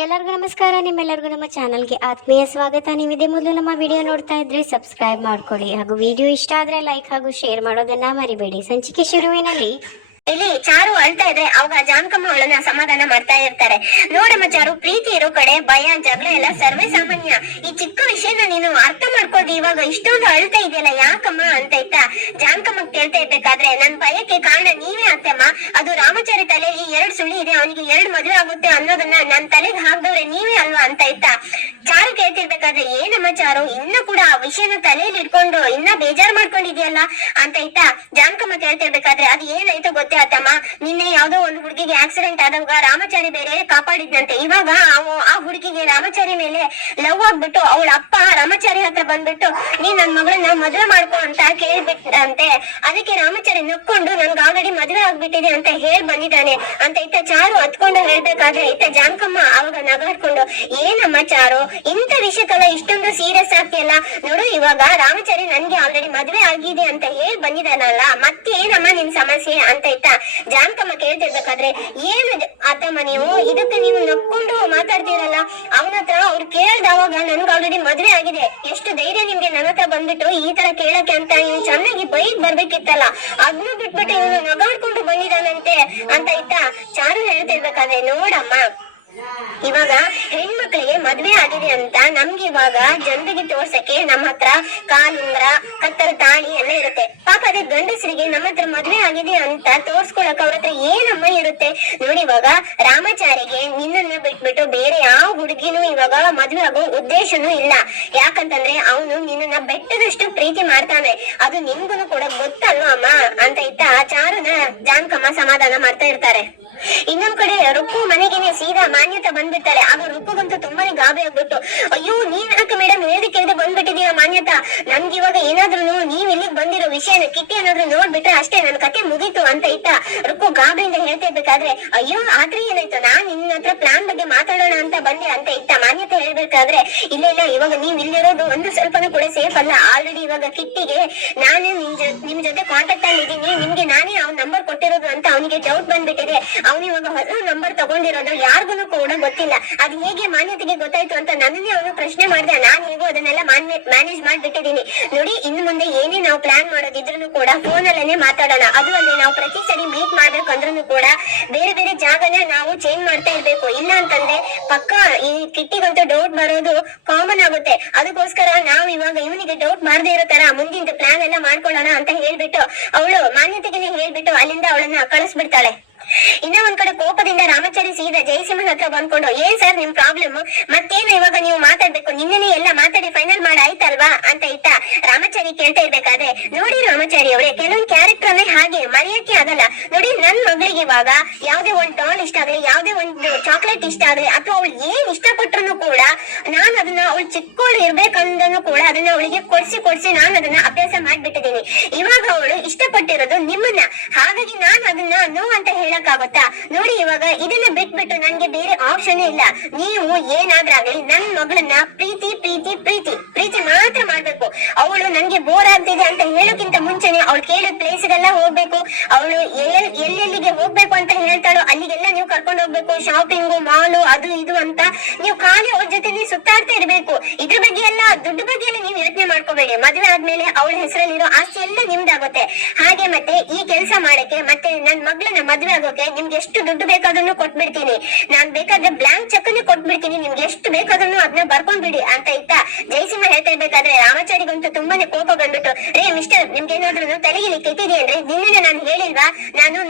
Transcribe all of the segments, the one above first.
ಎಲ್ಲರಿಗೂ ನಮಸ್ಕಾರ. ನಿಮ್ಮೆಲ್ಲರಿಗೂ ನಮ್ಮ ಚಾನಲ್ಗೆ ಆತ್ಮೀಯ ಸ್ವಾಗತ. ನೀವಿದೆ ಮೊದಲು ನಮ್ಮ ವಿಡಿಯೋ ನೋಡ್ತಾ ಇದ್ರೆ ಸಬ್ಸ್ಕ್ರೈಬ್ ಮಾಡ್ಕೊಳ್ಳಿ ಹಾಗೂ ವಿಡಿಯೋ ಇಷ್ಟ ಆದ್ರೆ ಲೈಕ್ ಹಾಗೂ ಶೇರ್ ಮಾಡೋದನ್ನ ಮರಿಬೇಡಿ. ಸಂಚಿಕೆ ಶುರುವಿನಲ್ಲಿ ಇಲ್ಲಿ ಚಾರು ಅಳ್ತಾ ಇದ್ರೆ ಅವಾಗ ಜಾನಕಮ್ಮ ಅವಳನ್ನ ಸಮಾಧಾನ ಮಾಡ್ತಾ ಇರ್ತಾರೆ. ನೋಡಮ್ಮ ಚಾರು, ಪ್ರೀತಿ ಇರೋ ಕಡೆ ಭಯ ಜಗಳ ಎಲ್ಲ ಸರ್ವೇ ಸಾಮಾನ್ಯ. ಈ ಚಿಕ್ಕ ವಿಷಯನ ನೀನು ಅರ್ಥ ಮಾಡ್ಕೊಳ್ದಿ ಇವಾಗ ಇಷ್ಟೊಂದು ಅಳ್ತಾ ಇದೆಯಲ್ಲ ಯಾಕಮ್ಮ ಅಂತ ಇತ್ತ ಜಾನಕಮ್ಮ ಕೇಳ್ತಾ ಇರ್ಬೇಕಾದ್ರೆ, ನನ್ ಭಯಕ್ಕೆ ಕಾರಣ ನೀವೇ ಅತ್ತಮ್ಮ. ಅದು ರಾಮಚಾರಿ ತಲೆಯಲ್ಲಿ 2 ಸುಳ್ಳಿ ಇದೆ, ಅವನಿಗೆ 2 ಮದುವೆ ಆಗುತ್ತೆ ಅನ್ನೋದನ್ನ ನನ್ ತಲೆಗೆ ಹಾಕ್ದವ್ರೆ ನೀವೇ ಅಲ್ವಾ ಅಂತ ಇತ್ತ ಚಾರು ಕೇಳ್ತಿರ್ಬೇಕಾದ್ರೆ, ಏನಮ್ಮ ಚಾರು ಇನ್ನ ಕೂಡ ಆ ವಿಷಯನ ತಲೆಯಲ್ಲಿ ಇಟ್ಕೊಂಡು ಇನ್ನ ಬೇಜಾರ್ ಮಾಡ್ಕೊಂಡಿದ್ಯಲ್ಲ ಅಂತ ಇತ್ತ ಜಾನಕಮ್ಮ ಕೇಳ್ತಿರ್ಬೇಕಾದ್ರೆ, ಅದು ಏನಾಯ್ತು ಗೊತ್ತೇ ಅತ್ತಮ್ಮ, ನಿನ್ನೆ ಯಾವ್ದೋ ಒಂದು ಹುಡುಗಿಗೆ ಆಕ್ಸಿಡೆಂಟ್ ಆದಾಗ ರಾಮಚಾರಿ ಬೇರೆ ಕಾಪಾಡಿದ್ನಂತೆ. ಇವಾಗ ಆ ಹುಡುಗಿಗೆ ರಾಮಚಾರಿ ಮೇಲೆ ಲವ್ ಆಗ್ಬಿಟ್ಟು ಅವಳ ಅಪ್ಪ ರಾಮಚಾರಿ ಹತ್ರ ಬಂದ್ಬಿಟ್ಟು, ನೀನ್ ನನ್ ಮಗಳನ್ನ ಮದುವೆ ಮಾಡ್ಕೊ ಅಂತ ಕೇಳ್ಬಿಟ್ಟಂತೆ. ಅದಕ್ಕೆ ರಾಮಚಾರಿ ನಕ್ಕೊಂಡು ನನ್ಗೆ ಆಲ್ರೆಡಿ ಮದುವೆ ಆಗ್ಬಿಟ್ಟಿದೆ ಅಂತ ಹೇಳ್ ಬಂದಿದ್ದಾನೆ ಅಂತ ಇತ್ತ ಚಾರು ಹತ್ಕೊಂಡು ಹೇಳ್ಬೇಕಾದ್ರೆ ಇತ್ತ ಜಾನಕಮ್ಮ ಅವಾಗ ನಗಾಡ್ಕೊಂಡು, ಏನಮ್ಮ ಚಾರು ಇಂಥ ವಿಷಯಕ್ಕೆಲ್ಲ ಇಷ್ಟೊಂದು ಸೀರಿಯಸ್ ಆಗ್ತಿಯಲ್ಲ, ನೋಡು ಇವಾಗ ರಾಮಚಾರಿ ನನ್ಗೆ ಆಲ್ರೆಡಿ ಮದುವೆ ಆಗಿದೆ ಅಂತ ಹೇಳ್ ಬಂದಿದ್ದಾನಲ್ಲ, ಮತ್ತೇನಮ್ಮ ನಿನ್ ಸಮಸ್ಯೆ ಅಂತ ಇತ್ತ ಜಾನಕಮ್ಮ ಕೇಳ್ತಿರ್ಬೇಕಾದ್ರೆ, ಏನು ಅತ್ತಮ್ಮ ನೀವು ಇದಕ್ಕೆ ನೀವು ನಕ್ಕೊಂಡು ಮಾತಾಡ್ತೀರಲ್ಲ, ಅವನ ಹತ್ರ ಅವ್ರು ಕೇಳ್ದವಾಗ ನನ್ಗೆ ಆಲ್ರೆಡಿ ಮದ್ವೆ ಆಗಿದೆ, ಎಷ್ಟು ಧೈರ್ಯ ನಿಮ್ಗೆ ನನ್ನ ಹತ್ರ ಬಂದ್ಬಿಟ್ಟು ಈ ತರ ಕೇಳಕ್ಕೆ ಅಂತ ಇವ್ನು ಚೆನ್ನಾಗಿ ಬೈದ್ ಬರ್ಬೇಕಿತ್ತಲ್ಲ, ಅದನ್ನು ಬಿಟ್ಬಿಟ್ಟು ಇವನು ನಗಾಡ್ಕೊಂಡು ಬಂದಿದ್ದಾನಂತೆ ಅಂತ ಇತ್ತ ಚಾರು ಹೇಳ್ತಿರ್ಬೇಕಾದ್ರೆ, ನೋಡಮ್ಮ ಇವಾಗ ಹೆಣ್ಮಕ್ಳಿಗೆ ಮದ್ವೆ ಆಗಿದೆ ಅಂತ ನಮ್ಗೆ ಇವಾಗ ಜನರಿಗೆ ತೋರ್ಸಕ್ಕೆ ನಮ್ಮ ಹತ್ರ ಕಾಲುಂಗ್ರ ಕತ್ತರ ತಾಳಿ ಎಲ್ಲ ಇರುತ್ತೆ. ಪಾಪ ಅದೇ ಗಂಡಸರಿಗೆ ನಮ್ಮ ಹತ್ರ ಮದ್ವೆ ಆಗಿದೆ ಅಂತ ತೋರ್ಸ್ಕೊಳಕ್ ಅವ್ರ ಹತ್ರ ಏನಮ್ಮ ಇರುತ್ತೆ. ನೋಡಿ ಇವಾಗ ರಾಮಚಾರಿಗೆ ನಿನ್ನನ್ನ ಬಿಟ್ಬಿಟ್ಟು ಬೇರೆ ಯಾವ ಹುಡುಗಿನೂ ಇವಾಗ ಮದ್ವೆ ಆಗೋ ಉದ್ದೇಶನೂ ಇಲ್ಲ. ಯಾಕಂತಂದ್ರೆ ಅವನು ನಿನ್ನನ್ನ ಬೆಟ್ಟದಷ್ಟು ಪ್ರೀತಿ ಮಾಡ್ತಾನೆ, ಅದು ನಿಮ್ಗೂ ಕೂಡ ಗೊತ್ತಲ್ವ ಅಮ್ಮ ಅಂತ ಇತ್ತ ಚಾರುನ ಜಾನಕಮ್ಮ ಸಮಾಧಾನ ಮಾಡ್ತಾ ಇರ್ತಾರೆ. ಇನ್ನೊಂದ್ ಕಡೆ ರುಕ್ಕು ಮನೆಗೇನೆ ಸೀದಾ ಮಾನ್ಯತೆ ಬಂದ್ಬಿಡ್ತಾರೆ. ಆಗ ರುಕ್ಕುಗಂತೂ ತುಂಬಾನೇ ಗಾಬರಿ ಆಗ್ಬಿಟ್ಟು, ಅಯ್ಯೋ ನೀನ್ ಯಾಕೆ ಮೇಡಮ್ ಹೇಳ್ದೆ ಬಂದ್ಬಿಟ್ಟಿದೀಯ ಮಾನ್ಯತಾ, ನನ್ಗೆ ಇವಾಗ ಏನಾದ್ರು ನೀವ್ ಇಲ್ಲಿಗೆ ಬಂದಿರೋ ವಿಷಯನ ಕಿಟ್ಟಿ ಏನಾದ್ರು ನೋಡ್ಬಿಟ್ರೆ ಅಷ್ಟೇ ನನ್ ಕತೆ ಮುಗೀತು ಅಂತ ಇತ್ತ ರುಕ್ಕು ಗಾಬರಿಯಿಂದ ಹೇಳ್ತಾ ಇರ್ಬೇಕಾದ್ರೆ, ಅಯ್ಯೋ ಆದ್ರೆ ಏನಾಯ್ತು, ನಾನ್ ನಿನ್ನ ಹತ್ರ ಪ್ಲಾನ್ ಬಗ್ಗೆ ಮಾತಾಡೋಣ ಅಂತ ಬಂದೆ ಅಂತ ಇತ್ತ ಮಾನ್ಯತೆ ಹೇಳ್ಬೇಕಾದ್ರೆ, ಇಲ್ಲ ಇಲ್ಲ ಇವಾಗ ನೀವ್ ಇಲ್ಲಿರೋದು ಒಂದು ಸ್ವಲ್ಪನೂ ಕೂಡ ಸೇಫ್ ಅಲ್ಲ. ಆಲ್ರೆಡಿ ಇವಾಗ ಕಿಟ್ಟಿಗೆ ನಾನು ನಿಮ್ ಜೊತೆ ಕಾಂಟ್ಯಾಕ್ಟ್ ಅಲ್ಲಿ ಇದೀನಿ, ನಿಮ್ಗೆ ನಾನೇ ಅವ್ನ ನಂಬರ್ ಕೊಟ್ಟಿರೋದು ಅಂತ ಅವನಿಗೆ ಡೌಟ್ ಬಂದ್ಬಿಟ್ಟಿದೆ. ಅವನು ಇವಾಗ ಹೊಸ ನಂಬರ್ ತಗೊಂಡಿರೋದು ಯಾರಿಗೂ ಕೂಡ ಗೊತ್ತಿಲ್ಲ. ಅದು ಹೇಗೆ ಮಾನ್ಯತೆಗೆ ಗೊತ್ತಾಯ್ತು ಅಂತ ನನ್ನನ್ನೇ ಅವನು ಪ್ರಶ್ನೆ ಮಾಡಿದೆ. ನಾನು ಹೇಗೋ ಅದನ್ನೆಲ್ಲ ಮ್ಯಾನೇಜ್ ಮಾಡ್ಬಿಟ್ಟಿದೀನಿ. ನೋಡಿ ಇನ್ನು ಮುಂದೆ ಏನೇ ನಾವು ಪ್ಲಾನ್ ಮಾಡೋದಿದ್ರು ಕೂಡ ಫೋನ್ ಅಲ್ಲೇನೆ ಮಾತಾಡೋಣ. ಅದು ಅಲ್ಲದೆ ನಾವು ಪ್ರತಿ ಸರಿ ಮೀಟ್ ಮಾಡ್ಬೇಕಂದ್ರೂ ಕೂಡ ಬೇರೆ ಬೇರೆ ಜಾಗನ ನಾವು ಚೇಂಜ್ ಮಾಡ್ತಾ ಇರ್ಬೇಕು. ಇಲ್ಲ ಅಂತಂದ್ರೆ ಪಕ್ಕ ಈ ಕಿಟ್ಟಿಗಂತೂ ಡೌಟ್ ಬರೋದು ಕಾಮನ್ ಆಗುತ್ತೆ. ಅದಕ್ಕೋಸ್ಕರ ನಾವು ಇವಾಗ ಇವನಿಗೆ ಡೌಟ್ ಮಾಡದೇ ಇರೋ ತರ ಮುಂದಿನ ಪ್ಲಾನ್ ಎಲ್ಲ ಮಾಡ್ಕೊಳ್ಳೋಣ ಅಂತ ಹೇಳ್ಬಿಟ್ಟು ಅವಳು ಮಾನ್ಯತೆಗೆ ಹೇಳ್ಬಿಟ್ಟು ಅಲ್ಲಿಂದ ಅವಳನ್ನ ಕಳಿಸ್ಬಿಡ್ತಾಳೆ. ಇನ್ನ ಒಂದ್ ಕಡೆ ಕೋಪದಿಂದ ರಾಮಚಾರಿ ಸೀದಾ ಜಯಸಿಂಹನ್ ಹತ್ರ ಬಂದ್ಕೊಂಡು, ಏನ್ ಸರ್ ನಿಮ್ ಪ್ರಾಬ್ಲಮ್, ಮತ್ತೇನು ಇವಾಗ ನೀವು ಮಾತಾಡ್ಬೇಕು, ನಿನ್ನೆ ಎಲ್ಲ ಮಾತಾಡಿ ಫೈನಲ್ ಮಾಡಾಯ್ತಲ್ವಾ ಅಂತ ಇತ್ತ ರಾಮಚಾರಿ ಕೇಳ್ತಾ ಇರ್ಬೇಕಾದ್ರೆ, ನೋಡಿ ರಾಮಚಾರಿ ಅವರೇ ಕೆಲವೊಂದು ಕ್ಯಾರೆಕ್ಟರ್ ಅಲ್ಲೇ ಹಾಗೆ ಮರೆಯಕ್ಕೆ ಆಗಲ್ಲ. ನೋಡಿ ನನ್ ಮಗಳಿಗೆ ಇವಾಗ ಯಾವ್ದೇ ಒಂದ್ ಟಾಲ್ ಇಷ್ಟ ಆಗ್ಲಿ, ಯಾವ್ದೇ ಒಂದು ಚಾಕ್ಲೇಟ್ ಇಷ್ಟ ಆಗ್ಲಿ, ಅಥವಾ ಅವಳು ಏನ್ ಇಷ್ಟಪಟ್ರು ಕೂಡ ನಾನು ಅದನ್ನ ಅವಳು ಚಿಕ್ಕವಳು ಇರ್ಬೇಕಂದನು ಕೂಡ ಅದನ್ನ ಅವಳಿಗೆ ಕೊಡ್ಸಿ ನಾನು ಅದನ್ನ ಅಭ್ಯಾಸ ಮಾಡ್ಬಿಟ್ಟಿದ್ದೀನಿ. ಇವಾಗ ಅವಳು ಇಷ್ಟಪಟ್ಟಿರೋದು ನಿಮ್ಮನ್ನ, ಹಾಗಾಗಿ ನಾನು ಅದನ್ನ ನೋ ಅಂತ ಹೇಳಕ್ಕಾಗುತ್ತಾ. ನೋಡಿ ಇವಾಗ ಇದನ್ನ ಬಿಟ್ಬಿಟ್ಟು ನನ್ಗೆ ಬೇರೆ ಆಪ್ಷನ್ ಇಲ್ಲ. ನೀವು ಏನಾದ್ರಾಗ್ಲಿ ನನ್ ಮಗಳನ್ನ ಪ್ರೀತಿ ಪ್ರೀತಿ ಪ್ರೀತಿ ಪ್ರೀತಿ ಮಾತ್ರ ಮಾಡ್ಬೇಕು. ಅವಳು ನನ್ಗೆ ಬೋರ್ ಆಗ್ತಿದೆ ಅಂತ ಹೇಳೋಕ್ಕಿಂತ ಮುಂಚೆನೆ ಅವಳು ಕೇಳಿದ ಪ್ಲೇಸ್ಗೆಲ್ಲ ಹೋಗ್ಬೇಕು. ಅವಳು ಎಲ್ಲೆಲ್ಲಿಗೆ ಹೋಗ್ಬೇಕು ಅಂತ ಹೇಳ್ತಾಳೋ ಅಲ್ಲಿಗೆಲ್ಲ ನೀವು ಕರ್ಕೊಂಡು ಹೋಗ್ಬೇಕು. ಶಾಪಿಂಗು ಮಾಲು ಅದು ಇದು ಅಂತ ನೀವು ಖಾಲಿ ಅವ್ರ ಜೊತೆ ಸುತ್ತಾಡ್ತಾ ಇರ್ಬೇಕು. ಇದ್ರ ಬಗ್ಗೆ ಎಲ್ಲ ದುಡ್ಡು ಬಗ್ಗೆ ಎಲ್ಲ ನೀವು ಯೋಚನೆ ಮಾಡ್ಕೋಬೇಡಿ. ಮದುವೆ ಆದ್ಮೇಲೆ ಅವಳ ಹೆಸರಲ್ಲಿರೋ ಆಸ್ತಿ ಎಲ್ಲ ನಿಮ್ದಾಗುತ್ತೆ. ಹಾಗೆ ಮತ್ತೆ ಈ ಕೆಲಸ ಮಾಡಕ್ಕೆ ಮತ್ತೆ ನನ್ ಮಗಳನ್ನ ಮದುವೆ ಆಗೋಕೆ ನಿಮ್ಗೆ ಎಷ್ಟು ದುಡ್ಡು ಬೇಕಾದ್ರೂ ಕೊಟ್ಬಿಡ್ತೀನಿ. ನಾನ್ ಬೇಕಾದ್ರೆ ಬ್ಲಾಂಕ್ ಚೆಕ್ ಅನ್ನು ಕೊಟ್ಬಿಡ್ತೀನಿ, ನಿಮ್ಗೆ ಎಷ್ಟು ಬೇಕಾದ್ರೂ ಅದನ್ನ ಬರ್ಕೊಂಡ್ಬಿಡಿ ಅಂತ ಇತ್ತ ಜಯಸಿಂಹ ಹೇಳ್ತಾ ಇರ್ಬೇಕಾದ್ರೆ ರಾಮಚಾರಿಗಂತೂ ತುಂಬಾನೇ ಕೋಪ ಬಂದ್ಬಿಟ್ಟು, ರೇ ಮಿಸ್ಟರ್ ನಿಮ್ಗೆ ಏನಾದ್ರು ತಲೆಗಿಲಿ ಕೆಟ್ಟಿದೆಯೇನ್ರಿ, ನಿನ್ನೆ ನಾನು ಹೇಳಿಲ್ವಾ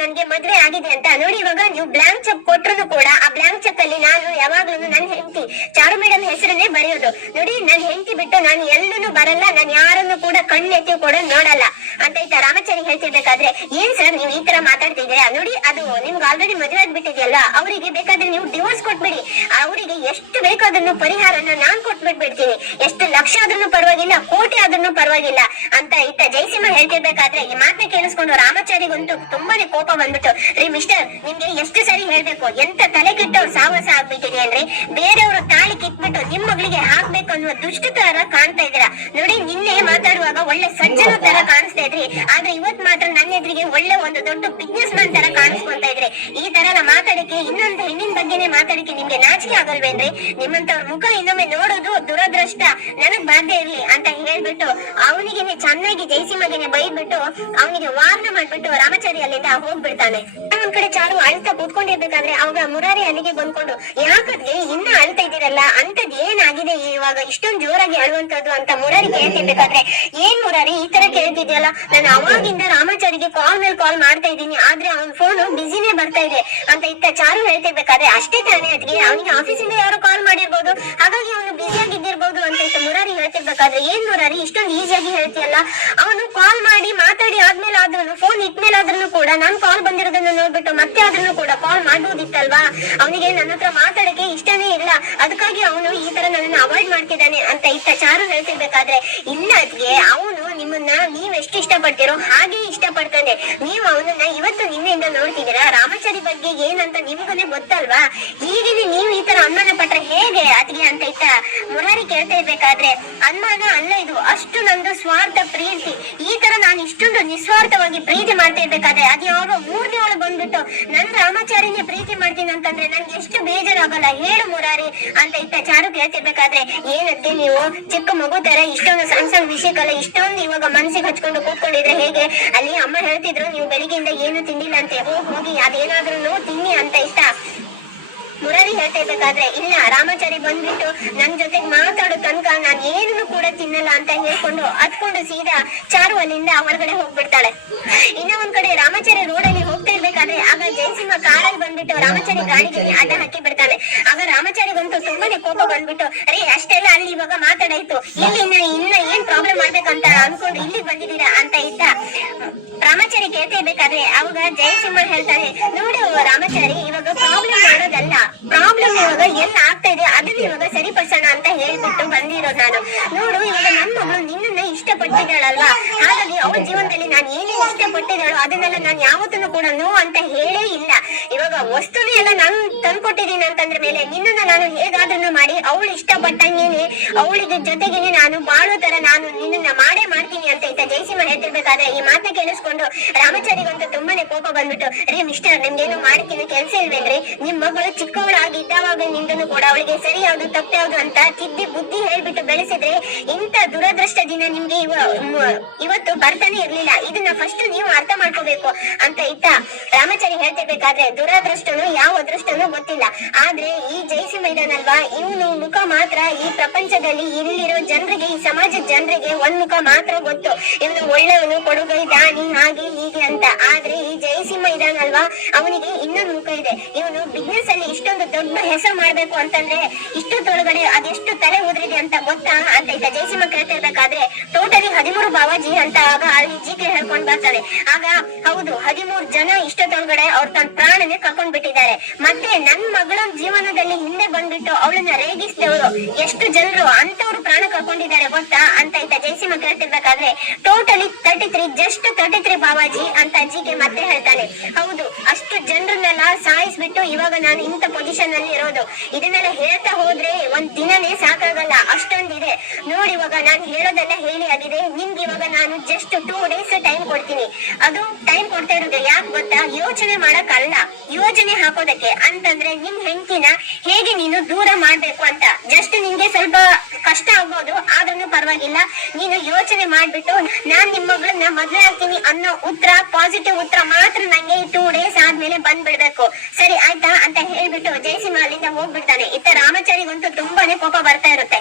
ನನ್ಗೆ ಮದ್ವೆ ಆಗಿದೆ ಅಂತ. ನೋಡಿ ಇವಾಗ ನೀವು ಬ್ಲಾಂಕ್ ಚೆಕ್ ಕೊಟ್ರು ಕೂಡ ಆ ಬ್ಲಾಂಕ್ ಚೆಕ್ ಅಲ್ಲಿ ನಾನು ಯಾವಾಗ್ಲೂ ನನ್ನ ಹೆಂಡತಿ ಚಾರು ಮೇಡಮ್ ಹೆಸರನ್ನೇ ಬರೆಯೋದು. ನೋಡಿ ನನ್ ಹೆಂಡತಿ ಬಿಟ್ಟು ನಾನು ಎಲ್ಲೂ ಬರಲ್ಲ, ನಾನು ಯಾರನ್ನು ಕೂಡ ಕಣ್ಣೆತ್ತಿ ಕೂಡ ನೋಡಲ್ಲ ಅಂತ ಇತ್ತ ರಾಮಚಾರಿ ಹೇಳ್ತಿರ್ಬೇಕಾದ್ರೆ, ಏನ್ ಸರ್ ನೀವು ಈ ತರ ಮಾತಾಡ್ತಿದ್ದೀರಾ, ನೋಡಿ ಅದು ನಿಮ್ಗೆ ಆಲ್ರೆಡಿ ಮದುವೆ ಆಗ್ಬಿಟ್ಟಿದೆಯಲ್ಲ, ಅವರಿಗೆ ಬೇಕಾದ್ರೆ ನೀವು ಡಿವೋರ್ಸ್ ಕೊಟ್ಬಿಡಿ, ಅವರಿಗೆ ಎಷ್ಟು ಬೇಕಾದ್ರೂ ಪರಿಹಾರನ ನಾನ್ ಕೊಟ್ಬಿಟ್ಬಿಡ್ತೀನಿ, ಎಷ್ಟು ಲಕ್ಷ ಆದ್ರೂ ಪರವಾಗಿಲ್ಲ, ಕೋಟಿ ಆದ್ರೂ ಪರವಾಗಿಲ್ಲ ಅಂತ ಇತ್ತ ಜಯಸಿಂಹ ಹೇಳ್ತಿರ್ಬೇಕಾದ್ರೆ ಈ ಮಾತನ್ನ ಕೇಳಿಸ್ಕೊಂಡು ರಾಮಚಾರಿಗಂತೂ ತುಂಬಾನೇ ಕೋಪ ಬಂದ್ಬಿಟ್ಟು, ರೀ ಮಿಸ್ಟರ್ ನಿಮ್ಗೆ ಎಷ್ಟು ಸರಿ ಹೇಳ್ಬೇಕು, ಎಂತ ತಲೆ ಕೆಟ್ಟವ್ರು ಸಾಹಸ ಆಗ್ಬಿಟ್ಟಿದೆ ಅಂದ್ರೆ ಬೇರೆಯವರು ತಾಳಿ ಕಿತ್ಬಿಟ್ಟು ನಿಮ್ ಮಗಳಿಗೆ ಹಾಕ್ಬೇಕು ಅನ್ನುವ ದುಷ್ಟ ತರ ಕಾಣ್ತಾ ಇದ್ದೀರಾ. ನೋಡಿ ನಿನ್ನೆ ಮಾತಾಡುವಾಗ ಒಳ್ಳೆ ಸಜ್ಜನ ತರ ಕಾಣಿಸ್ತಾ ಇದ್ರಿ, ಆದ್ರೆ ಇವತ್ ಮಾತ್ರ ನನ್ನ ಎದುರಿಗೆ ಒಳ್ಳೆ ಒಂದು ದೊಡ್ಡ ಬಿಸ್ನೆಸ್ ಮ್ಯಾನ್ ತರ ಕಾಣಿಸ್ಕೊಂತ ಇದ್ರಿ. ಈ ತರ ಮಾತಾಡಕ್ಕೆ ಇನ್ನೊಂದು ಹೆಣ್ಣಿನ ಬಗ್ಗೆನೆ ಮಾತಾಡಕ್ಕೆ ನಿಮ್ಗೆ ನಾಚಿಕೆ ಆಗಲ್ವೇನ್ರಿ? ನಿಮ್ಮಂತವ್ರ ಮುಖ ಇನ್ನೊಮ್ಮೆ ನೋಡೋದು ದುರದೃಷ್ಟ, ನನಗ್ ಬಾಧ್ಯ ಇರ್ಲಿ ಅಂತ ಹೇಳ್ಬಿಟ್ಟು ಅವನಿಗೆ ಚೆನ್ನಾಗಿ ಜಯಸಿಂಹಗೆ ಬೈದ್ಬಿಟ್ಟು ಅವನಿಗೆ ವಾರ್ನ ಮಾಡ್ಬಿಟ್ಟು ರಾಮಾಚಾರಿ ಅಲ್ಲಿಂದ ಹೋಗ್ಬಿಡ್ತಾನೆ. ಒಂದ್ ಕಡೆ ಚಾರು ಅಳ್ತಾ ಕೂತ್ಕೊಂಡಿರ್ಬೇಕಾದ್ರೆ ಅವಾಗ ಮುರಾರಿ ಅಲ್ಲಿಗೆ ಬಂದ್ಕೊಂಡು, ಯಾಕಂದ್ರೆ ಇನ್ನ ಅಳ್ತಾ ಇದ್ದೀರಲ್ಲ, ಅಂತದ್ ಏನಾಗಿದೆ ಇವಾಗ ಇಷ್ಟೊಂದ್ ಜೋರಾಗಿ ಅಳುವಂತದ್ದು ಅಂತ ಮುರಾರಿ ಕೇಳ್ತಿರ್ಬೇಕಾದ್ರೆ, ಏನ್ ಮುರಾರಿ ಈ ತರ ಕೇಳ್ತಿದ್ಯಲ್ಲ, ನಾನು ಅವಾಗಿಂದ ರಾಮಾಚಾರಿಗೆ ಕಾಲ್ ಮೇಲೆ ಕಾಲ್ ಮಾಡ್ತಾ ಇದ್ದೀನಿ, ಆದ್ರೆ ಅವ್ನ ಫೋನು ಬಿಸಿನೇ ಬರ್ತಾ ಇದೆ ಅಂತ ಇತ್ತ ಚಾರು ಹೇಳ್ತಿರ್ಬೇಕಾದ್ರೆ, ಅಷ್ಟೇ ತಾನೇ ಅದ್ಗೆ ಅವನಿಗೆ ಆಫೀಸಿಂದ ಯಾರು ಕಾಲ್ ಮಾಡಿರ್ಬೋದು, ಹಾಗಾಗಿ ಅವನು ಬಿಸಿ ಆಗಿದ್ದಿರ್ಬೋದು ಅಂತ ಇತ್ತ ಮುರಾರಿ ಹೇಳ್ತಿರ್ಬೇಕಾದ್ರೆ, ಏನ್ ಮುರಾರಿ ಇಷ್ಟೊಂದು ಈಸಿಯಾಗಿ ಹೇಳ್ತೀಯಲ್ಲ, ಅವನು ಕಾಲ್ ಮಾಡಿ ಮಾತಾಡಿ ಆದ್ಮೇಲೆ ಆದ್ರೂ ಫೋನ್ ಇಟ್ಮೇಲೆ ಆದ್ರೂ ಕೂಡ ನಾನ್ ಕಾಲ್ ಬಂದಿರೋದನ್ನ ನೋಡ್ಬಿಟ್ಟು ಮತ್ತೆ ಆದ್ರೂ ಕೂಡ ಕಾಲ್ ಮಾಡ್ಬೋದಿತ್ತಲ್ವಾ, ಅವನಿಗೆ ನನ್ನ ಹತ್ರ ಮಾತಾಡಕ್ಕೆ ಇಷ್ಟನೇ ಇಲ್ಲ, ಅದಕ್ಕಾಗಿ ಅವನು ಈ ತರ ನನ್ನ ಅವಾಯ್ಡ್ ಮಾಡ್ತಿದ್ದಾನೆ ಅಂತ ಇತ್ತ ಚಾರು ಹೇಳ್ತಿರ್ಬೇಕಾದ್ರೆ, ಇಲ್ಲ ಅದ್ಗೆ ಅವನು ನಿಮ್ಮನ್ನ ನೀವ್ ಎಷ್ಟು ಇಷ್ಟಪಡ್ತೀರೋ ಹಾಗೆ ಇಷ್ಟಪಡ್ತಾನೆ, ನೀವು ಅವನನ್ನ ಇವತ್ತು ನಿನ್ನೆಯಿಂದ ನೋಡ್ತಿದ್ದೀರಾ, ರಾಮಾಚಾರಿ ಬಗ್ಗೆ ಏನಂತ ನಿಮ್ಗನೇ ಗೊತ್ತಲ್ವಾ, ಹೀಗೇನೆ ನೀವು ಈ ತರ ಅನುಮಾನ ಪಟ್ರೆ ಹೇಗೆ ಅದ್ಗೆ ಅಂತ ಇತ್ತ ಮುರಾರಿ ಕೇಳ್ತಾ ಇರ್ಬೇಕಾದ್ರೆ, ಅನುಮಾನ ಅಲ್ಲ ಇದು, ಅಷ್ಟು ನಂದು ಸ್ವಾರ್ಥ ಪ್ರೀತಿ, ಈ ತರ ನಾನು ಇಷ್ಟೊಂದು ನಿಸ್ವಾರ್ಥವಾಗಿ ಪ್ರೀತಿ ಮಾಡ್ತಾ ಇರ್ಬೇಕಾದ್ರೆ ಅದ್ ಯಾವಾಗ 3ನೇ ಒಳಗೆ ಬಂದ್ಬಿಟ್ಟು ನನ್ ರಾಮಾಚಾರಿನೇ ಪ್ರೀತಿ ಮಾಡ್ತೀನಿ ಅಂತಂದ್ರೆ ನನ್ಗೆ ಎಷ್ಟು ಬೇಜಾರಾಗಲ್ಲ ಹೇಳು ಮುರಾರಿ ಅಂತ ಇತ್ತ ಚಾರು ಕೇಳ್ತಿರ್ಬೇಕಾದ್ರೆ, ಏನಕ್ಕೆ ನೀವು ಚಿಕ್ಕ ಮಗು ತರ ಇಷ್ಟೊಂದು ಸಣ್ಣ ಸಣ್ಣ ವಿಷಯಕ್ಕೆಲ್ಲ ಇಷ್ಟೊಂದು ಇವಾಗ ಮನಸ್ಸಿಗೆ ಹಚ್ಕೊಂಡು ಕೂತ್ಕೊಂಡಿದ್ರೆ ಹೇಗೆ? ಅಲ್ಲಿ ಅಮ್ಮ ಹೇಳ್ತಿದ್ರು ನೀವು ಬೆಳಿಗ್ಗೆಯಿಂದ ಏನು ತಿಂದಿಲ್ಲ ಅಂತೆ, ಹೋಗಿ ಅದೇನಾದ್ರೂ ತಿನ್ನಿ ಅಂತ ಇಷ್ಟ ಮುರಾರಿ ಹೇಳ್ತಾ ಇರ್ಬೇಕಾದ್ರೆ, ಇಲ್ಲ ರಾಮಾಚಾರಿ ಬಂದ್ಬಿಟ್ಟು ನನ್ ಜೊತೆಗೆ ಮಾತಾಡೋ ತನಕ ನಾನ್ ಏನನ್ನು ಕೂಡ ತಿನ್ನಲ್ಲ ಅಂತ ಹೇಳ್ಕೊಂಡು ಹತ್ಕೊಂಡು ಸೀದಾ ಚಾರು ಅಲ್ಲಿಂದ ಹೊರಗಡೆ ಹೋಗ್ಬಿಡ್ತಾಳೆ. ಇನ್ನ ಒಂದ್ ಕಡೆ ರಾಮಾಚಾರಿ ರೋಡಲ್ಲಿ ಹೋಗ್ತಾ ಇರ್ಬೇಕಾದ್ರೆ ಆಗ ಜಯಸಿಂಹ ಕಾರಲ್ಲಿ ಬಂದ್ಬಿಟ್ಟು ರಾಮಾಚಾರಿ ಗಾಡಿಗೆ ಅಡ್ಡ ಹಾಕಿ ಬಿಡ್ತಾನೆ. ಆಗ ರಾಮಾಚಾರಿಗಂತೂ ತುಂಬಾನೇ ಕೋಪ ಬಂದ್ಬಿಟ್ಟು, ಅರೇ ಅಷ್ಟೆಲ್ಲ ಅಲ್ಲಿ ಇವಾಗ ಮಾತಾಡಾಯ್ತು, ಇಲ್ಲಿ ಇನ್ನ ಏನ್ ಪ್ರಾಬ್ಲಮ್ ಮಾಡ್ಬೇಕಂತ ಅನ್ಕೊಂಡು ಇಲ್ಲಿ ಬಂದಿದ್ದೀರಾ ಅಂತ ಇದ್ದ ರಾಮಾಚಾರಿ ಕೇಳ್ತಾ ಇರ್ಬೇಕಾದ್ರೆ ಅವಾಗ ಜಯಸಿಂಹ ಹೇಳ್ತಾನೆ, ನೋಡು ರಾಮಾಚಾರಿ ಇವಾಗ ಪ್ರಾಬ್ಲಮ್ ಮಾಡೋದಲ್ಲ, ಪ್ರಾಬ್ಲಮ್ ಇವಾಗ ಎಲ್ಲ ಆಗ್ತಾ ಇದೆ ಅದನ್ನ ಇವಾಗ ಸರಿಪಡಿಸೋಣ ಅಂತ ಹೇಳ್ಬಿಟ್ಟು ಬಂದಿರೋದು ನಾನು. ನೋಡು ಇವಾಗ ನನ್ನ ಮಗಳು ನಿನ್ನನ್ನ ಇಷ್ಟಪಟ್ಟಿದ್ದಾಳಲ್ವಾ, ಹಾಗಾಗಿ ಅವಳ ಜೀವನದಲ್ಲಿ ನಾನು ಏನೇನು ಇಷ್ಟಪಟ್ಟಿದ್ದಾಳೋ ಅದನ್ನೆಲ್ಲ ನಾನು ಯಾವತ್ತೂ ಕೂಡ ನೋ ಅಂತ ಹೇಳೇ ಇಲ್ಲ. ಇವಾಗ ವಸ್ತುನೇ ಎಲ್ಲ ನಾನು ತಂದ್ಕೊಟ್ಟಿದ್ದೀನಿ ಅಂತಂದ್ರ ಮೇಲೆ ನಿನ್ನನ್ನ ನಾನು ಹೇಗಾದ್ರೂ ಮಾಡಿ ಅವಳು ಇಷ್ಟಪಟ್ಟಂಗೇನೆ ಅವಳಿಗೆ ಜೊತೆಗೇನೆ ನಾನು ಬಾಳೋ ತರ ನಾನು ನಿನ್ನನ್ನ ಮಾಡೇ ಮಾಡ್ತೀನಿ ಅಂತ ಇತ್ತ ಜಯಸಿಂಹ ಹೇಳ್ತಿರ್ಬೇಕಾದ್ರೆ ಈ ಮಾತನ್ನ ಕೇಳಿಸ್ಕೊಂಡು ರಾಮಾಚಾರಿಗಂತೂ ತುಂಬಾನೇ ಕೋಪ ಬಂದ್ಬಿಟ್ಟು, ರೇ ಮಿಸ್ಟರ್ ನಿಮ್ಗೇನು ಮಾಡಕ್ಕಿನ ಕೆಲ್ಸ ಇಲ್ವೇನ್ರಿ, ನಿಮ್ ಮಗಳು ಚಿಕ್ಕವಳಾಗಿದ್ದಾವಾಗ ನಿಂದನು ಕೂಡ ಅವಳಿಗೆ ಸರಿ ಯಾವ್ದು ತಪ್ಪು ಯಾವ್ದು ಅಂತ ತಿದ್ದಿ ಬುದ್ಧಿ ಹೇಳ್ಬಿಟ್ಟು ಬೆಳೆಸಿದ್ರೆ ಇಂತ ದುರದೃಷ್ಟ ದಿನ ನಿಮ್ಗೆ ಇವತ್ತು ಬರ್ತಾನೆ ಇರ್ಲಿಲ್ಲ, ಇದನ್ನ ಫಸ್ಟ್ ನೀವು ಅರ್ಥ ಮಾಡ್ಕೋಬೇಕು ಅಂತ ಇತ್ತ ರಾಮಾಚಾರಿ ಹೇಳ್ತಿರ್ಬೇಕಾದ್ರೆ, ದುರದೃಷ್ಟನು ಯಾವ ಅದೃಷ್ಟನೂ ಗೊತ್ತಿಲ್ಲ, ಆದ್ರೆ ಈ ಜಯಸಿಂಹ ಇದಾನಲ್ವಾ ಇವನು ಮುಖ ಮಾತ್ರ ಈ ಪ್ರಪಂಚದಲ್ಲಿ ಇಲ್ಲಿರೋ ಜನರಿಗೆ ಈ ಸಮಾಜದ ಜನರಿಗೆ ಒಂದ್ ಮುಖ ಮಾತ್ರ ಗೊತ್ತು, ಇವನು ಒಳ್ಳೆಯವನು ಕೊಡುಗೈ ದಾನಿ ಹಾಗೆ ಹೀಗೆ ಅಂತ, ಆದ್ರೆ ಈ ಜಯಸಿಂಹ ಇದಾನಲ್ವಾ ಅವನಿಗೆ ಇನ್ನೊಂದು ಮುಖ ಇದೆ, ಇವನು ಬಿಸ್ನೆಸ್ ಅಲ್ಲಿ ಇಷ್ಟೊಂದು ದೊಡ್ಡ ಹೆಸರು ಮಾಡ್ಬೇಕು ಅಂತಂದ್ರೆ ಇಷ್ಟೊತ್ತೊಳಗಡೆ ಅದೆಷ್ಟು ತಲೆ ಉದ್ರಿದೆ ಅಂತ ಗೊತ್ತಾ ಅಂತ ಇದ್ದ ಜಯಸಿಂಹ ಕೇಳ್ತಿರ್ಬೇಕಾದ್ರೆ, ಟೋಟಲಿ 13 ಬಾವಾಜಿ ಅಂತ ಆಗ ಅಲ್ಲಿ ಜಿಕೆ ಹೇಳ್ಕೊಂಡ್ ಬರ್ತಾರೆ. ಆಗ ಹೌದು 13 ಜನ ಇಷ್ಟೊತ್ತೊಳಗಡೆ ಅವ್ರ ತನ್ನ ಪ್ರಾಣನೇ ಕರ್ಕೊಂಡ್ ಬಿಟ್ಟಿದ್ದಾರೆ, ಮತ್ತೆ ನನ್ ಮಗಳ ಜೀವನದಲ್ಲಿ ಹಿಂದೆ ಬಂದ್ಬಿಟ್ಟು ಅವಳನ್ನ ರೇಗಿಸಿದವರು ಎಷ್ಟು ಜನರು ಅಂತವ್ರು ಪ್ರಾಣ ಕರ್ಕೊಂಡಿದ್ದಾರೆ ಗೊತ್ತಾ ಅಂತ ಇದ್ದ ಜಯಸಿಂಹ ಕೇಳ್ತಿರ್ಬೇಕಾದ್ರೆ, ಟೋಟಲಿ 33 ಜಸ್ಟ್ 33 ಬಾವಾಜಿ ಅಂತ ಜಿಕೆ ಮತ್ತೆ ಹೇಳ್ತಾನೆ. ಹೌದು ಅಷ್ಟು ಜನರನ್ನೆಲ್ಲ ಸಾಯಿಸ್ಬಿಟ್ಟು ಇವಾಗ ನಾನು ಇಂಥ ಪೊಸಿಷನ್ ಅಲ್ಲಿ ಇರೋದು, ಇದನ್ನೆಲ್ಲ ಹೇಳ್ತಾ ಹೋದ್ರೆ ಒಂದ್ ದಿನನೇ ಸಾಕಾಗಲ್ಲ, ಅಷ್ಟೊಂದಿದೆ ನೋಡಿ. ಇವಾಗ ನಾನು ಹೇಳೋದೆಲ್ಲ ಹೇಳಿ ಆಗಿದೆ, ನಿಮ್ಗೆ ಇವಾಗ ನಾನು ಜಸ್ಟ್ 2 ಡೇಸ್ ಟೈಮ್ ಕೊಡ್ತೀನಿ. ಅದು ಟೈಮ್ ಕೊಡ್ತಾ ಇರೋದು ಯಾಕೆ ಗೊತ್ತಾ, ಯೋಚನೆ ಮಾಡಕ್ಕಲ್ಲ, ಯೋಜನೆ ಹಾಕೋದಕ್ಕೆ. ಅಂತಂದ್ರೆ ನಿಮ್ ಹೆಂಡತಿನ ಹೇಗೆ ನೀನು ದೂರ ಮಾಡ್ಬೇಕು ಅಂತ. ಜಸ್ಟ್ ನಿಮ್ಗೆ ಸ್ವಲ್ಪ ಕಷ್ಟ ಆಗ್ಬೋದು, ಆದ್ರೂ ಪರವಾಗಿಲ್ಲ, ನೀನು ಯೋಚನೆ ಮಾಡ್ಬಿಟ್ಟು ನಾನ್ ನಿಮ್ ಮಗಳನ್ನ ಮದ್ವೆ ಆಗ್ತೀನಿ ಅನ್ನೋ ಉತ್ತರ, ಪಾಸಿಟಿವ್ ಉತ್ತರ ಮಾತ್ರ ನಂಗೆ 2 ಡೇಸ್ ಆದ್ಮೇಲೆ ಬಂದ್ಬಿಡ್ಬೇಕು, ಸರಿ ಆಯ್ತಾ ಅಂತ ಹೇಳ್ಬಿಟ್ಟು ಜಯಸಿಂಹ ಅಲ್ಲಿಂದ ಹೋಗ್ಬಿಡ್ತಾನೆ. ಇತ್ತ ರಾಮಾಚಾರಿಗಂತೂ ತುಂಬಾನೇ ಕೋಪ ಬರ್ತಾ ಇರುತ್ತೆ.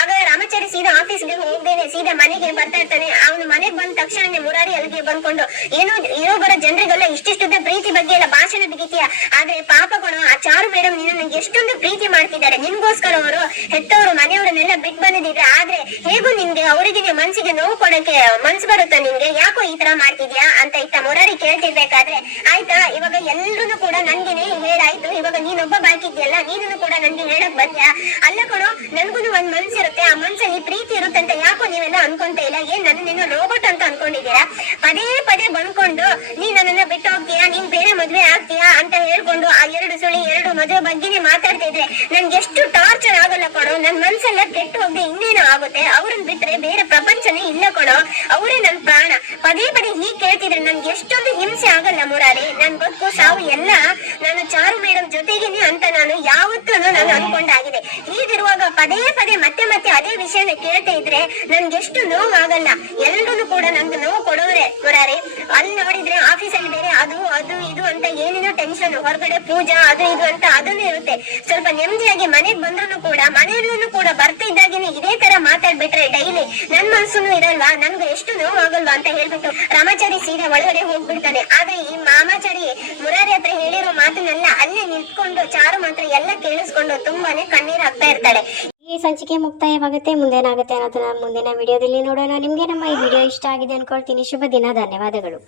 ಆಗ ರಾಮಾಚಾರಿ ಸೀದಾ ಆಫೀಸ್ಗೆ ಹೋಗ್ದೇನೆ ಸೀದಾ ಮನೆಗೆ ಬರ್ತಾ ಇರ್ತಾನೆ. ಅವನು ಮನೆಗೆ ಬಂದ ತಕ್ಷಣ ಮುರಾರಿ ಅಲ್ಲಿಗೆ ಬಂದ್ಕೊಂಡು, ಏನೋ ಇರೋ ಬರೋ ಜನರಿಗೆಲ್ಲ ಇಷ್ಟಿಷ್ಟುದ್ದ ಪ್ರೀತಿ ಬಗ್ಗೆ ಎಲ್ಲ ಭಾಷಣ ಬಿಗಿತೀಯ, ಆದ್ರೆ ಪಾಪ ಕೊಡು ಆ ಚಾರು ಮೇಡಮ್ ನಿನ್ನ ಎಷ್ಟೊಂದು ಪ್ರೀತಿ ಮಾಡ್ತಿದ್ದಾರೆ, ನಿನ್ಗೋಸ್ಕರ ಅವರು ಹೆತ್ತವರು ಮನೆಯವರನ್ನೆಲ್ಲ ಬಿಟ್ಟು ಬಂದಿದ್ರೆ, ಆದ್ರೆ ಹೇಗೂ ನಿನ್ಗೆ ಅವರಿಗೆ ಮನ್ಸಿಗೆ ನೋವು ಕೊಡಕ್ಕೆ ಮನ್ಸು ಬರುತ್ತಾ ನಿನ್ಗೆ, ಯಾಕೋ ಈ ತರ ಮಾಡ್ತಿದ್ಯಾ ಅಂತ ಇತ್ತ ಮುರಾರಿ ಕೇಳ್ತಿರ್ಬೇಕಾದ್ರೆ, ಆಯ್ತಾ ಇವಾಗ ಎಲ್ರು ಕೂಡ ನನ್ಗೆನೆ ಹೇಳಾಯ್ತು, ಇವಾಗ ನೀನೊಬ್ಬ ಬಾಕಿದ್ಯಲ್ಲ ನೀನು ಕೂಡ ನನ್ಗೆ ಹೇಳಕ್ ಬಂದ್ಯಾ, ಅಲ್ಲ ಕೊಡು ನನ್ಗುನು ಒಂದ್ ಮನ್ಸಿರುತ್ತೆ, ಆ ಮನ್ಸಲ್ಲಿ ಪ್ರೀತಿ ಇರುತ್ತೆ ಅಂತ ಯಾಕೋ ನೀವೆಲ್ಲ ಅನ್ಕೊಂತ ಇಲ್ಲ, ಏನ್ ನನ್ನ ರೋಬೋಟ್ ಅಂತ ಅನ್ಕೊಂಡಿದ್ದೀರಾ, ಪದೇ ಪದೇ ಬಂದ್ಕೊಂಡು ನೀನ್ ನನ್ನನ್ನ ಬಿಟ್ಟು ಹೋಗ್ತೀಯಾ, ನೀನ್ ಬೇರೆ ಮದ್ವೆ ಆಗ್ತೀಯಾ ಅಂತ ಹೇಳ್ಕೊಂಡು ಆ 2 ಸುಳಿ 2 ಮದುವೆ ಬಗ್ಗೆನೇ ಮಾತಾಡ್ತಾ ಇದ್ರೆ ನನ್ಗೆ ಎಷ್ಟು ಟಾರ್ಚರ್ ಆಗಲ್ಲ ಕೊಡು, ನನ್ ಮನ್ಸೆಲ್ಲ ಕೆಟ್ಟು ಹೋಗಿ ಇನ್ನೇನೋ ಆಗುತ್ತೆ, ಅವ್ರನ್ನ ಬಿಟ್ರೆ ಬೇರೆ ಪ್ರಪಂಚನೇ ಇಲ್ಲ ಕೊಡು, ಅವರೇ ನನ್ ಪ್ರಾಣ, ಪದೇ ಪದೇ ಹೀಗ್ ಕೇಳ್ತಿದ್ರೆ ನನ್ಗೆ ಎಷ್ಟೊಂದು ಹಿಂಸೆ ಆಗಲ್ಲ ಮುರಾರಿ. ನನ್ ಬದುಕು ಸಾವು ಎಲ್ಲ ನಾನು ಚಾರು ಮೇಡಮ್ ಜೊತೆಗೇನೆ ಅಂತ ನಾನು ಯಾವತ್ತೂ ನಾನು ಅನ್ಕೊಂಡಾಗಿದೆ. ಹೀಗಿರುವಾಗ ಪದೇ ಪದೇ ಮತ್ತೆ ಮತ್ತೆ ಅದೇ ವಿಷಯನ ಕೇಳ್ತಾ ಇದ್ರೆ ನನ್ಗೆ ಎಷ್ಟು ನೋವು ಆಗಲ್ಲ. ಎಲ್ರು ಕೂಡ ನನ್ಗೆ ನೋವು ಕೊಡೋರೆ ಮುರಾರಿ. ಅಲ್ಲಿ ನೋಡಿದ್ರೆ ಆಫೀಸಲ್ಲಿ ಬೇರೆ ಅದು ಅದು ಇದು ಅಂತ ಏನೇನೋ ಟೆನ್ಷನ್, ಹೊರಗಡೆ ಪೂಜಾ ಅದು ಇದು ಅಂತ ಅದನ್ನು ಇರುತ್ತೆ. ಸ್ವಲ್ಪ ನೆಮ್ಮದಿಯಾಗಿ ಮನೆಗ್ ಬಂದ್ರು ಕೂಡ ಮನೆಯಲ್ಲೂ ಕೂಡ ಬರ್ತಾ ಇದ್ದಾಗೇನೆ ಇದೇ ತರ ಮಾತಾಡ್ಬಿಟ್ರೆ ಡೈಲಿ ನನ್ ಮನ್ಸುನು ಇರಲ್ವಾ, ನನ್ಗೆ ಎಷ್ಟು ನೋವು ಆಗಲ್ವಾ ಅಂತ ಹೇಳ್ಬಿಟ್ಟು ರಾಮಾಚಾರಿ ಸೀದಾ ಒಳಗಡೆ ಹೋಗ್ಬಿಡ್ತಾನೆ. ಆದ್ರೆ ಈ ಮಾಮಾಚಾರಿ ಮುರಾರಿ ಹತ್ರ ಹೇಳಿರೋ ಮಾತನ್ನೆಲ್ಲ ಅಲ್ಲೇ ನಿಂತ್ಕೊಂಡು ಚಾರು ಮಾತ್ರ ಎಲ್ಲ ಕೇಳಿಸ್ಕೊಂಡು ತುಂಬಾನೇ ಕಣ್ಣೀರ್ ಆಗ್ತಾ ಇರ್ತಾಳೆ. ಈ ಸಂಚಿಕೆ ಮುಕ್ತಾಯವಾಗುತ್ತೆ. ಮುಂದೇನಾಗುತ್ತೆ ಅನ್ನೋದನ್ನ ಮುಂದಿನ ವಿಡಿಯೋದಲ್ಲಿ ನೋಡೋಣ. ನಿಮ್ಗೆ ನಮ್ಮ ಈ ವಿಡಿಯೋ ಇಷ್ಟ ಆಗಿದೆ ಅನ್ಕೊಳ್ತೀನಿ. ಶುಭ ದಿನ. ಧನ್ಯವಾದಗಳು.